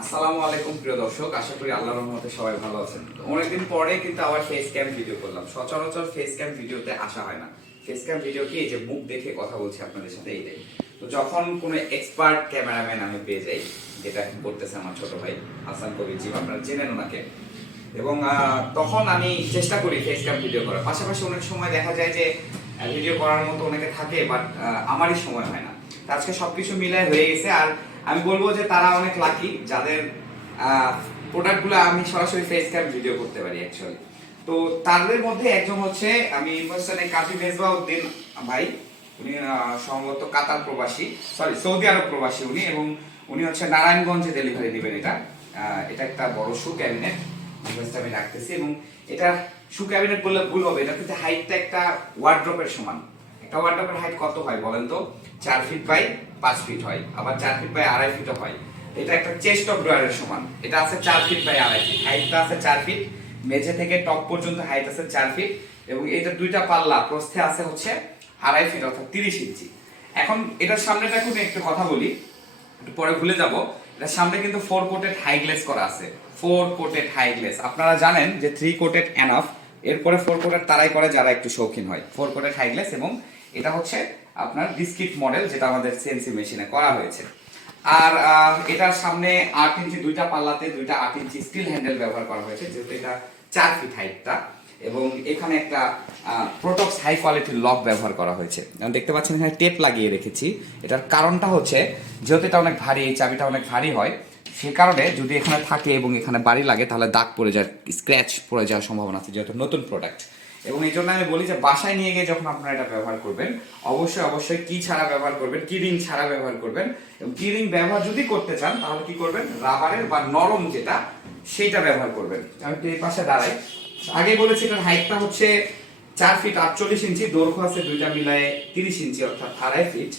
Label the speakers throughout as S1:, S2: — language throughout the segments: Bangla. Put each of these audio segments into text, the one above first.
S1: আসসালামু আলাইকুম, প্রিয় দর্শক। আশা করি আল্লাহর রহমতে সবাই ভালো আছেন। অনেকদিন পরে কিন্তু আবার ফেস ক্যাম ভিডিও করলাম। সচরাচর ফেস ক্যাম ভিডিওতে আসা হয় না। ফেস ক্যাম ভিডিও কি? এই যে মুখ দেখে কথা বলছি আপনাদের সাথে এইটাই তো যখন কোনো এক্সপার্ট ক্যামেরাম্যান আমি পেয়ে যাই, যেটা এখন করতেছে আমার ছোট ভাই হাসান কবির জি আপনারা চেনেন ওনাকে। এবং তখন আমি চেষ্টা করি ফেস ক্যাম ভিডিও করার। পাশাপাশি অনেক সময় দেখা যায় যে ভিডিও করার মতো অনেকে থাকে বাট আমারই সময় হয় না। আজকে সবকিছু মিলায় হয়ে গেছে। আর আমি বলব যে তারা অনেক লাকি যাদের প্রোডাক্টগুলো আমি সরাসরি ফেস ক্যাম ভিডিও করতে পারি অ্যাকচুয়ালি তো তাদের মধ্যে একজন হচ্ছে, আমি ইনভেস্টারে কাজী মেজবা উদ্দিন ভাই, উনি সম্ভবত কাতার প্রবাসী সরি সৌদি আরব প্রবাসী উনি, এবং উনি হচ্ছে নারায়ণগঞ্জে ডেলিভারি দিবেন এটা। এটা একটা বড় শু ক্যাবিনেট ইনভেস্ট আমি রাখতেছি, এবং এটা শু ক্যাবিনেট বললে ভুল হবে এটা কিন্তু হাইটটা একটা ওয়ার্ড্রপের সমান। একটা ওয়ার্ড্রপের হাইট কত হয় বলেন তো? চার ফিট বাই পাঁচ ফিট হয়। আবার চার ফিট বাই আড়াই ফিটও হয়। এটা একটা চেস্ট অফ ড্রয়ারের সমান। এটা আছে চার ফিট বাই আড়াই ফিট হাইটটা আছে চার ফিট মেঝে থেকে টপ পর্যন্ত হাইট আছে চার ফিট এবং এটা দুইটা পাল্লা, প্রস্থে আছে হচ্ছে আড়াই ফিট অর্থাৎ তিরিশ ইঞ্চি। এখন এটার সামনেটা একটু একটু কথা বলি। একটু পরে ভুলে যাব। এটার সামনে কিন্তু ফোর কোটেড হাই গ্লেস করা আছে। ফোর কোটেড হাই গ্লেস আপনারা জানেন যে থ্রি কোটেড এনাফ এরপরে ফোর কোটেড তারাই করে যারা একটু শৌখিন হয়। ফোর কোটেড হাই গ্লেস এবং এটা হচ্ছে আপনার বিস্কিট মডেল যেটা আমাদের সিএনসি মেশিনে করা হয়েছে। আর এটার সামনে আট ইঞ্চি দুইটা পাল্লাতে দুইটা আট ইঞ্চি স্টিল হ্যান্ডেল ব্যবহার করা হয়েছে, যেহেতু এটা চার ফিট হাইটটা এবং এখানে একটা প্রোটক্স হাই কোয়ালিটির লক ব্যবহার করা হয়েছে। দেখতে পাচ্ছেন এখানে টেপ লাগিয়ে রেখেছি। এটার কারণটা হচ্ছে, যেহেতু এটা অনেক ভারী, এই চাবিটা অনেক ভারী হয়, সে কারণে যদি এখানে থাকে এবং এখানে বাড়ি লাগে, তাহলে দাগ পড়ে যায় স্ক্র্যাচ পড়ে যাওয়ার সম্ভাবনা আছে, যেহেতু নতুন প্রোডাক্ট এবং এই জন্য আমি বলি যে বাসায় নিয়ে গিয়ে যখন আপনারা এটা ব্যবহার করবেন, অবশ্যই অবশ্যই কি ছাড়া ব্যবহার করবেন, কি রিং ছাড়া ব্যবহার করবেন, এবং কি রিং ব্যবহার যদি করতে চান, তাহলে কি করবেন, রাবারের বা নরম যেটা, সেইটা ব্যবহার করবেন। আমি এই পাশে দাঁড়াই। আগে বলেছি এটার হাইটটা হচ্ছে চার ফিট আটচল্লিশ ইঞ্চি, দৈর্ঘ্য আছে দুইটা মিলায়ে তিরিশ ইঞ্চি, অর্থাৎ আড়াই ফিট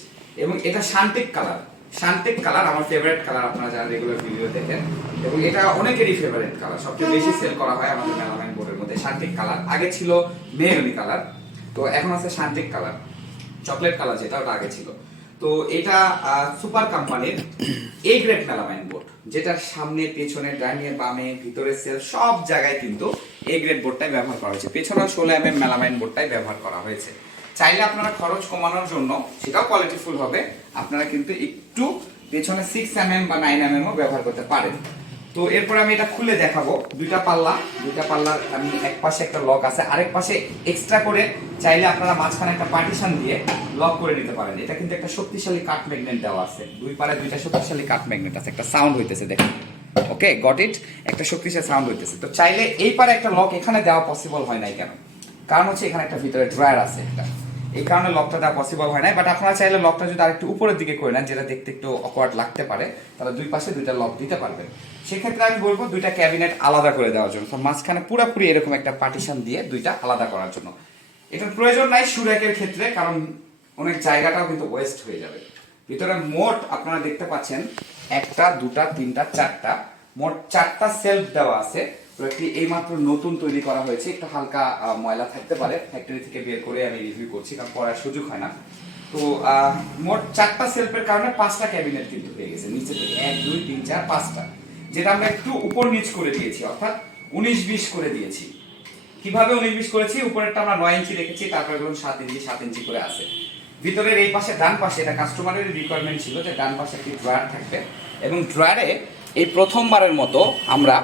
S1: এবং এটা শান্তিক কালার শান্তিক কালার আমার ফেভারিট কালার আপনারা যারা রেগুলার ভিডিও দেখেন, এবং এটা অনেকেরই ফেভারিট কালার সবচেয়ে বেশি সেল করা হয় আমাদের মেলামাইন বোর্ডের মধ্যে শান্তিক কালার আগে ছিল মেহরুনি কালার তো এখন আছে শান্তিক কালার চকলেট কালার যেটা, ওটা আগে ছিল। তো এটা সুপার কোম্পানির এ গ্রেড মেলামাইন বোর্ড যেটার সামনে, পেছনে, ডাইনে, বামে, ভিতরে সেল সব জায়গায় কিন্তু এ গ্রেড বোর্ডটাই ব্যবহার করা হয়েছে। পেছনে ষোলো এম এম মেলামাইন বোর্ডটাই ব্যবহার করা হয়েছে। চাইলে আপনারা খরচ কমানোর জন্য সেটাও কোয়ালিটিফুল হবে। আপনারা কিন্তু একটু পেছনে সিক্স এম এম বা নাইন এম এমও ব্যবহার করতে পারেন। তো এরপর আমি এটা খুলে দেখাবো। দুইটা পাল্লা, দুইটা পাল্লার আমি এক পাশে একটা লক আছে। আরেক পাশে এক্সট্রা করে চাইলে আপনারা মাঝখানে একটা পার্টিশন দিয়ে লক করে নিতে পারেন। এটা কিন্তু একটা শক্তিশালী কাঠ ম্যাগনেট দেওয়া আছে। দুই পারে দুইটা শক্তিশালী কাঠ ম্যাগনেট আছে। একটা সাউন্ড হইতেছে, দেখেন। ওকে গট ইট একটা শক্তিশালী সাউন্ড হইতেছে। তো চাইলে এই পারে একটা লক এখানে দেওয়া পসিবল হয় নাই কেন? কারণ হচ্ছে এখানে একটা ভিতরে ড্রয়ার আছে একটা। এই কারণে লকটা দেওয়া পসিবল হয় না বাট আপনারা চাইলে লকটা যদি আরেকটু উপরের দিকে করে নেন, যেটা দেখতে একটু অকওয়ার্ড লাগতে পারে, তাহলে দুই পাশে দুইটা লক দিতে পারবেন। সেক্ষেত্রে আমি বলব দুইটা ক্যাবিনেট আলাদা করে দেওয়ার জন্য মাঝখানে পুরোপুরি এরকম একটা পার্টিশন দিয়ে দুইটা আলাদা করার জন্য। এটার প্রয়োজন নাই সুরেকের ক্ষেত্রে, কারণ অনেক জায়গাটাও কিন্তু ওয়েস্ট হয়ে যাবে। ভিতরে মোট আপনারা দেখতে পাচ্ছেন, একটা, দুটা, তিনটা, চারটা, মোট চারটা সেলফ দেওয়া আছে। প্রোডাক্টটি এইমাত্র নতুন তৈরি করা হয়েছে। একটু হালকা ময়লা থাকতে পারে। ফ্যাক্টরি থেকে বের করে আমি রিভিউ করছি, কারণ পড়ার সুযোগ হয় না। তো মোট চারটা সেলফের কারণে পাঁচটা ক্যাবিনেট কিন্তু হয়ে গেছে। নিচে থেকে এক, দুই, তিন, চার, পাঁচটা। যেটা আমরা একটু উপর নিচ করে দিয়েছি, অর্থাৎ উনিশ, বিশ করে দিয়েছি। কীভাবে উনিশ, বিশ করেছি? উপরেরটা আমরা নয় ইঞ্চি রেখেছি, তারপরে ধরুন সাত ইঞ্চি সাত ইঞ্চি করে আছে। ভিতরের এই পাশে, ডান পাশে, এটা কাস্টমারের রিকোয়ারমেন্ট ছিল যে ডান পাশে একটি ড্রয়ার থাকবে। এবং ড্রয়ারে এই প্রথমবারের মতো আমরা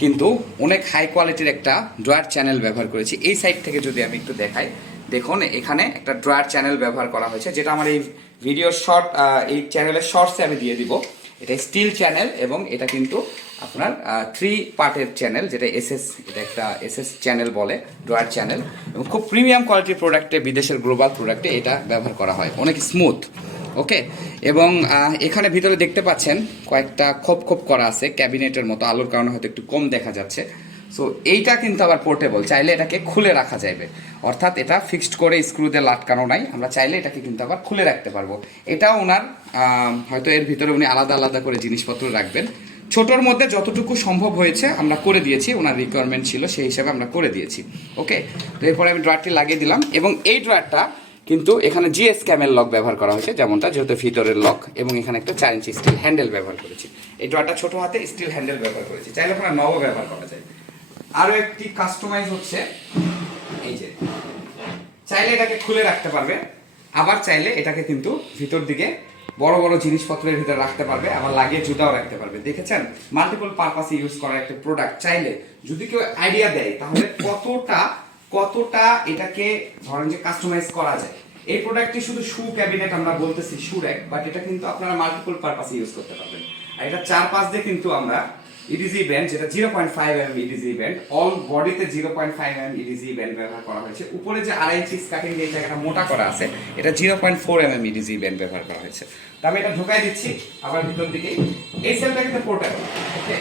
S1: কিন্তু অনেক হাই কোয়ালিটির একটা ড্রয়ার চ্যানেল ব্যবহার করেছি। এই সাইড থেকে যদি আমি একটু দেখাই, দেখুন, এখানে একটা ড্রয়ার চ্যানেল ব্যবহার করা হয়েছে, যেটা আমার এই ভিডিও শর্ট এই চ্যানেলের শর্টসে আমি দিয়ে দিব। এটা স্টিল চ্যানেল এবং এটা কিন্তু আপনার থ্রি পার্টের চ্যানেল যেটা এসএস এটা একটা এসএস চ্যানেল বলে ড্রয়ার চ্যানেল এবং খুব প্রিমিয়াম কোয়ালিটির প্রোডাক্টে বিদেশের গ্লোবাল প্রোডাক্টে এটা ব্যবহার করা হয়। অনেক স্মুথ ওকে এবং এখানে ভিতরে দেখতে পাচ্ছেন কয়েকটা খোপ খোপ করা আছে ক্যাবিনেটের মতো, আলোর কারণে হয়তো একটু কম দেখা যাচ্ছে। সো এইটা কিন্তু আবার পোর্টেবল চাইলে এটাকে খুলে রাখা যাবে অর্থাৎ এটা ফিক্সড করে স্ক্রুতে লাটকানো নাই, আমরা চাইলে এটাকে কিন্তু আবার খুলে রাখতে পারব। এটাও ওনার হয়তো এর ভিতরে উনি আলাদা আলাদা করে জিনিসপত্র রাখবেন। ছোটোর মধ্যে যতটুকু সম্ভব হয়েছে আমরা করে দিয়েছি, ওনার রিকোয়ারমেন্ট ছিল সেই হিসাবে আমরা করে দিয়েছি। ওকে তো এরপরে আমি ড্রয়ারটি লাগিয়ে দিলাম এবং এই ড্রয়ারটা কিন্তু এখানে জিএস ক্যামেল লক ব্যবহার করা হয়েছে, যেমনটা, যেহেতু ভিতরের লক এবং এখানে একটা চার ইঞ্চি স্টিল হ্যান্ডেল ব্যবহার করেছি। এই ড্রয়ারটা ছোট হাতে স্টিল হ্যান্ডেল ব্যবহার করেছি। চাইলে ওখানে নবও ব্যবহার করা যায়। আরও একটি কাস্টমাইজ হচ্ছে। এই যে। চাইলে এটাকে খুলে রাখতে পারবে। আবার চাইলে এটাকে কিন্তু ভিতর দিকে বড় বড় জিনিসপত্রের ভিতরে রাখতে পারবে, আবার লাগিয়ে জুতাও রাখতে পারবে। দেখেছেন? মাল্টিপল পারপাসে ইউজ করার একটা প্রোডাক্ট চাইলে যদি কেউ আইডিয়া দেয়, তাহলে কতটা কতটা এটাকে ধরেন যে কাস্টমাইজ করা যায়। এই প্রোডাক্টটি শুধু শু ক্যাবিনেট আমরা বলতেছি শু র্যাক বাট এটা কিন্তু আপনারা মাল্টিপল পারপাসে ইউজ করতে পারবেন। আর এটা চার পাঁচ দিয়ে কিন্তু আমরা ইডিজি ব্যান্ড যেটা zero point five M EDG band all বডিতে zero point five M EDG band ব্যবহার করা হয়েছে। উপরে যে আড়াই ইঞ্চি কাটিং দিয়ে জায়গাটা মোটা করা আছে, এটা zero point four M M EDG band ব্যবহার করা হয়েছে। তো আমি এটা ঢুকাই দিচ্ছি, আবার ভিতর দিকে এই সেলটা কিন্তু পোর্টেবল ওকে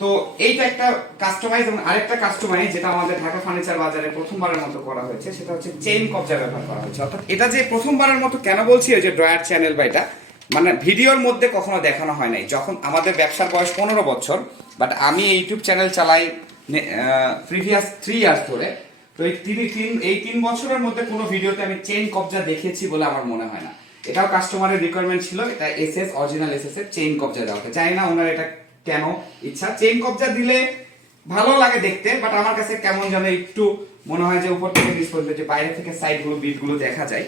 S1: তো এইটা একটা কাস্টমাইজ এবং আরেকটা কাস্টমাইজ যেটা আমাদের ঢাকা ফার্নিচার বাজারে প্রথমবারের মতো করা হয়েছে, সেটা হচ্ছে চেইন কবজা ব্যবহার করা হয়েছে। অর্থাৎ এটা যে প্রথমবারের মতো কেন বলছি, ওই যে ড্রয়ার চ্যানেল বা এটা মানে ভিডিওর মধ্যে কখনো দেখানো হয় নাই। যখন আমাদের ব্যবসার বয়স পনেরো বছর বাট আমি ইউটিউব চ্যানেল চালাই প্রিভিয়াস থ্রি ইয়ার্স ধরে, তো এই তিন তিন, এই তিন বছরের মধ্যে কোনো ভিডিওতে আমি চেইন কবজা দেখেছি বলে আমার মনে হয় না। এটাও কাস্টমারের রিকোয়ারমেন্ট ছিল, এটা S S original S S এর চেইন কবজা দেওয়া হবে জানি না ওনার এটা কেন? ইচ্ছা। চেইন কবজা দিলে ভালো লাগে দেখতে বাট আমার কাছে কেমন যেন একটু মনে হয় যে উপর থেকে নিচ পর্যন্ত, যে বাইরে থেকে বিটগুলো দেখা যায়,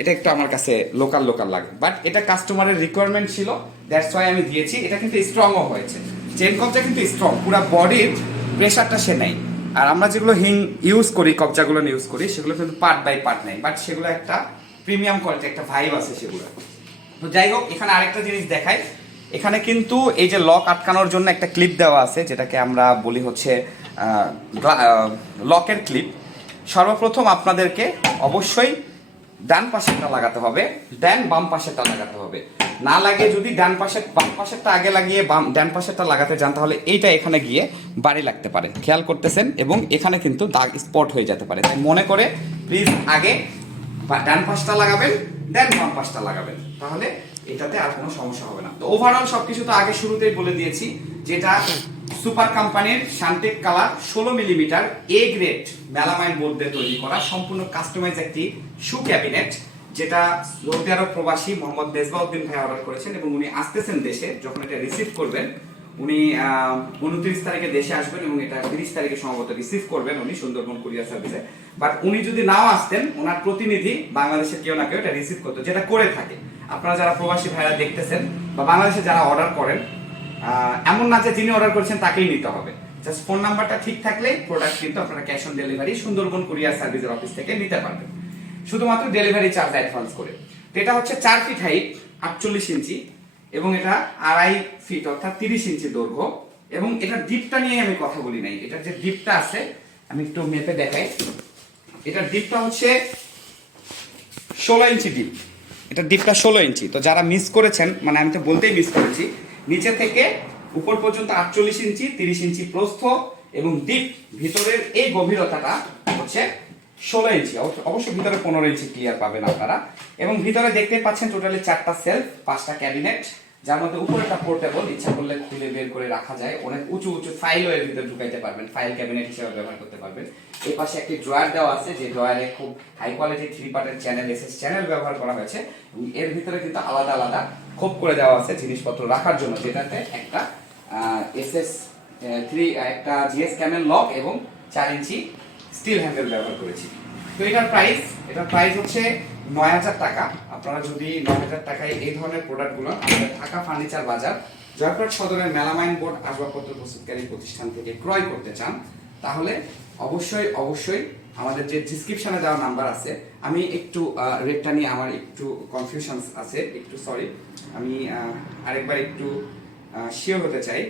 S1: এটা একটু আমার কাছে লোকাল লোকাল লাগে। বাট এটা কাস্টমারের রিকোয়ারমেন্ট ছিল দ্যাটস ওয়াই আমি দিয়েছি। এটা কিন্তু স্ট্রংও হয়েছে। চেন কবজা কিন্তু স্ট্রং পুরো বডির প্রেশারটা সে নেই আর আমরা যেগুলো হিং ইউজ করি কবজাগুলো ইউজ করি, সেগুলো কিন্তু পার্ট বাই পার্ট নেই বাট সেগুলো একটা প্রিমিয়াম কোয়ালিটি একটা ভাইব আছে সেগুলো তো যাই হোক, এখানে আরেকটা জিনিস দেখাই। এখানে কিন্তু এই যে লক আটকানোর জন্য একটা ক্লিপ দেওয়া আছে, যেটাকে আমরা বলি হচ্ছে লকের ক্লিপ সর্বপ্রথম আপনাদেরকে অবশ্যই ডান পাশেরটা লাগাতে হবে দেন বাম পাশেরটা লাগাতে হবে। না লাগে যদি ডান পাশের বাম পাশেরটা আগে লাগিয়ে বাম ডান পাশেরটা লাগাতে যান, তাহলে এইটা এখানে গিয়ে বাড়ি লাগতে পারে। খেয়াল করতেছেন? এবং এখানে কিন্তু দাগ স্পট হয়ে যেতে পারে। তাই মনে করে প্লিজ আগে ডান পাশটা লাগাবেন দেন বাম পাশটা লাগাবেন। তাহলে এটাতে আর কোনো সমস্যা হবে না। তো ওভারঅল সবকিছু তো আগে শুরুতেই বলে দিয়েছি, যেটা সুপার কোম্পানির শান্টেক কালার ষোলো millimetre A grade melamine board দিয়ে তৈরি করা, সম্পূর্ণ কাস্টমাইজ একটি শু ক্যাবিনেট যেটা সৌদি আরব প্রবাসী মোহাম্মদ মেজবাউদ্দিন ভাই অর্ডার করেছেন এবং উনি আসতেছেন দেশে, যখন এটা রিসিভ করবেন, উনি উনত্রিশ তারিখে দেশে আসবেন এবং এটা তিরিশ তারিখে সম্ভবত রিসিভ করবেন উনি সুন্দরবন কুরিয়ার সার্ভিসে বাট উনি যদি নাও আসতেন, ওনার প্রতিনিধি বাংলাদেশের কেউ না কেউ এটা রিসিভ করতো, যেটা করে থাকে। আপনারা যারা প্রবাসী ভাইরা দেখতেছেন বা বাংলাদেশে যারা অর্ডার করেন এমন না যে যিনি অর্ডার করেছেন তাকেই নিতে হবে। জাস্ট ফোন নাম্বারটা ঠিক থাকলে প্রোডাক্ট কিন্তু আপনারা cash on delivery Sundarban courier সার্ভিসের অফিস থেকে নিতে পারবেন। শুধুমাত্র ডেলিভারি চার্জ অ্যাডভান্স করে। তো এটা হচ্ছে চার ফিট হাইট আটচল্লিশ ইঞ্চি এবং এটা আড়াই ফিট অর্থাৎ তিরিশ ইঞ্চি দৈর্ঘ্য এবং এটার ডিপটা নিয়ে আমি কথা বলি নাই। এটার যে ডিপটা আছে, আমি একটু মেপে দেখাই। এটার ডিপটা হচ্ছে ষোলো ইঞ্চি ডিপ এটা ডিপটা ষোলো ইঞ্চি। তো যারা মিস করেছেন মানে আমি তো বলতেই মিস করেছি, নিচে থেকে উপর পর্যন্ত আটচল্লিশ ইঞ্চি, তিরিশ ইঞ্চি প্রস্থ এবং ডিপ ভিতরের এই গভীরতাটা হচ্ছে ষোলো ইঞ্চি। অবশ্য- ভিতরে পনেরো ইঞ্চি ক্লিয়ার পাবেন আপনারা। এবং ভিতরে দেখতে পাচ্ছেন টোটালি চারটা সেলফ পাঁচটা ক্যাবিনেট যার মধ্যে উপরে একটা পোর্টেবল ইচ্ছা করলে খুলে বের করে রাখা যায়। অনেক উঁচু উঁচু ফাইলও এর ভিতরে ঢুকাইতে পারবেন ফাইল ক্যাবিনেট হিসেবে ব্যবহার করতে পারবেন। এই পাশে একটি ড্রয়ার দেওয়া আছে, যে ড্রয়ারে খুব হাই কোয়ালিটি থ্রি পার্টের চ্যানেল এসএস চ্যানেল ব্যবহার করা হয়েছে। এর ভিতরে কিন্তু আলাদা আলাদা খোপ করে দেওয়া আছে জিনিসপত্র রাখার জন্য, যেটাতে একটা এসএস থ্রি একটা জিএস ক্যামেল লক এবং চার ইঞ্চি স্টিল হ্যান্ডেল ব্যবহার করেছি। তো এটার প্রাইস এটার প্রাইস হচ্ছে নয় হাজার টাকা। আপনারা যদি নয় হাজার টাকায় এই ধরনের প্রোডাক্টগুলো আমাদের ঢাকা ফার্নিচার বাজার জয়পুরহাট সদরের মেলামাইন বোর্ড আসবাবপত্র প্রস্তুতকারী প্রতিষ্ঠান থেকে ক্রয় করতে চান, তাহলে অবশ্যই অবশ্যই আমাদের যে ডিসক্রিপশনে দেওয়া নাম্বার আছে, আমি একটু রেটটা নিয়ে আমার একটু কনফিউশন আছে, একটু সরি আমি আরেকবার একটু শিওর হতে চাই।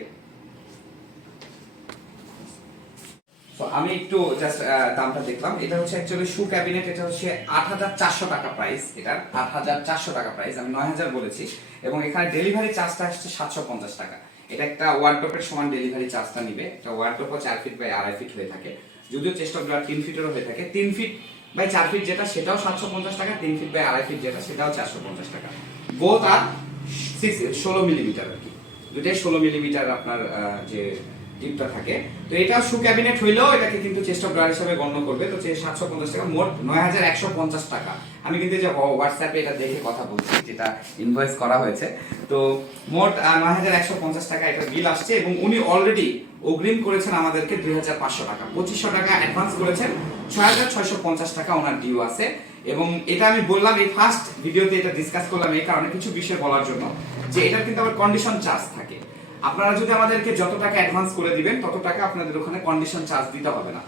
S1: তো আমি একটু জাস্ট দামটা দেখলাম। এটা হচ্ছে অ্যাকচুয়ালি শু ক্যাবিনেট এটা হচ্ছে আট হাজার চারশো টাকা প্রাইস এটার আট হাজার চারশো টাকা প্রাইস আমি নয় হাজার বলেছি। এবং এখানে ডেলিভারি চার্জটা আসছে সাতশো পঞ্চাশ টাকা। এটা একটা ওয়ার্ড্রপের সমান ডেলিভারি চার্জটা নিবে। একটা ওয়ার্ড্রপও চার ফিট বাই আড়াই ফিট হয়ে থাকে। যদিও চেষ্টা ব্লাড তিন ফিটেরও হয়ে থাকে। তিন ফিট বাই চার ফিট যেটা, সেটাও সাতশো পঞ্চাশ টাকা। তিন ফিট বাই আড়াই ফিট যেটা, সেটাও চারশো পঞ্চাশ টাকা। বোথ আর সিক্স ষোলো মিলিমিটার আর কি। দুটাই ষোলো মিলিমিটার আপনার যে জিপটা থাকে। তো এটা শু ক্যাবিনেট হইলেও এটাকে কিন্তু চেস্ট অফ ড্রয়ার হিসেবে গণ্য করবে। তো সাতশো পঞ্চাশ টাকা, মোট নয় হাজার একশো পঞ্চাশ টাকা। আমি কিন্তু যে হোয়াটসঅ্যাপে এটা দেখে কথা বলছি, যেটা ইনভয়েস করা হয়েছে। তো মোট নয় হাজার একশো পঞ্চাশ টাকা এটা বিল আসছে এবং উনি অলরেডি অগ্রিম করেছেন আমাদেরকে দুই হাজার পাঁচশো টাকা। পঁচিশশো টাকা অ্যাডভান্স করেছেন, ছয় হাজার ছয়শো পঞ্চাশ টাকা ওনার ডিউ আছে। এবং এটা আমি বললাম, এই ফার্স্ট ভিডিওতে এটা ডিসকাস করলাম এই কারণে কিছু বিষয় বলার জন্য, যে এটার কিন্তু আবার কন্ডিশন চার্জ থাকে। আপনারা যদি আমাদেরকে যত টাকা অ্যাডভান্স করে দিবেন, তত টাকা আপনাদের ওখানে কন্ডিশন চার্জ দিতে হবে না।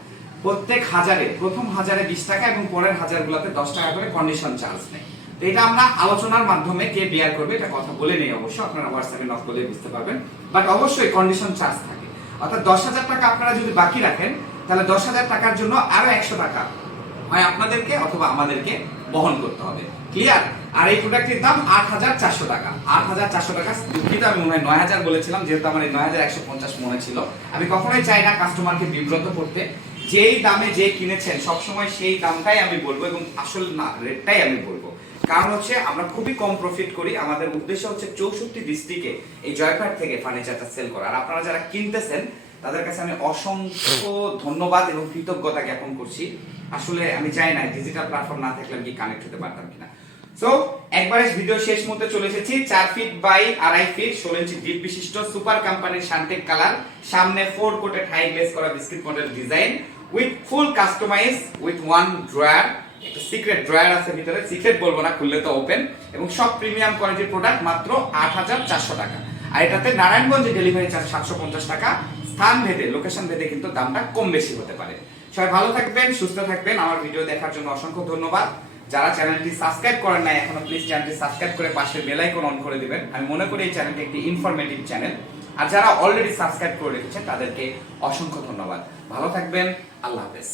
S1: প্রত্যেক হাজারে, প্রথম হাজারে বিশ টাকা এবং পরের হাজারগুলোতে দশ টাকা করে কন্ডিশন চার্জ নেই। তো এটা আমরা আলোচনার মাধ্যমে কে বেয়ার করবে এটা কথা বলে নেই অবশ্য, আপনারা হোয়াটসঅ্যাপে নক করলে বুঝতে পারবেন। বাট অবশ্যই কন্ডিশন চার্জ থাকে। অর্থাৎ দশ হাজার টাকা আপনারা যদি বাকি রাখেন, তাহলে দশ হাজার টাকার জন্য আরও একশো টাকা হয় আপনাদেরকে অথবা আমাদেরকে বহন করতে হবে। ক্লিয়ার আর এই প্রোডাক্টের দাম আট হাজার চারশো টাকা। আট হাজার চারশো টাকা দুঃখিত, আমি মনে হয় নয় হাজার বলেছিলাম, যেহেতু আমার এই নয় হাজার একশো পঞ্চাশ মনে ছিল। আমি কখনোই চাই না কাস্টমারকে বিব্রত করতে। যেই দামে যে কিনেছেন, সবসময় সেই দামটাই আমি বলব এবং আসল না রেটটাই আমি বলব। কারণ হচ্ছে, আমরা খুবই কম প্রফিট করি। আমাদের উদ্দেশ্য হচ্ছে চৌষট্টি ডিস্ট্রিক্টে এই জয়পাট থেকে ফার্নিচারটা সেল করা। আর আপনারা যারা কিনতেছেন, তাদের কাছে আমি অসংখ্য ধন্যবাদ এবং কৃতজ্ঞতা জ্ঞাপন করছি। আসলে আমি চাই না ডিজিটাল প্ল্যাটফর্ম না থাকলে আমি কানেক্ট হতে পারতাম কিনা। সো একবারে ভিডিও শেষ মুহূর্তে চলে এসেছি। চার ফিট বাই আড়াই ফিট ইঞ্চি বিশিষ্ট সুপার কোম্পানির শান্টেক কালার সামনে ফোর হাই গ্লেস করা biscuit model design with full customise with one drawer secret drawer আছে ভিতরে। সিক্রেট বলব না, খুললে তো ওপেন এবং সব প্রিমিয়াম কোয়ালিটির প্রোডাক্ট মাত্র আট হাজার চারশো টাকা। আর এটাতে নারায়ণগঞ্জে ডেলিভারি চার্জ সাতশো পঞ্চাশ টাকা। স্থান ভেদে লোকেশন ভেদে কিন্তু দামটা কম বেশি হতে পারে। সবাই ভালো থাকবেন, সুস্থ থাকবেন। আমার ভিডিও দেখার জন্য অসংখ্য ধন্যবাদ। যারা চ্যানেলটি সাবস্ক্রাইব করেন নাই এখনও প্লিজ চ্যানেলটি সাবস্ক্রাইব করে পাশে বেল আইকন অন করে দিবেন। আমি মনে করি এই চ্যানেলটি একটি ইনফরমেটিভ চ্যানেল আর যারা অলরেডি সাবস্ক্রাইব করে রেখেছেন, তাদেরকে অসংখ্য ধন্যবাদ। ভালো থাকবেন, আল্লাহ হাফেজ।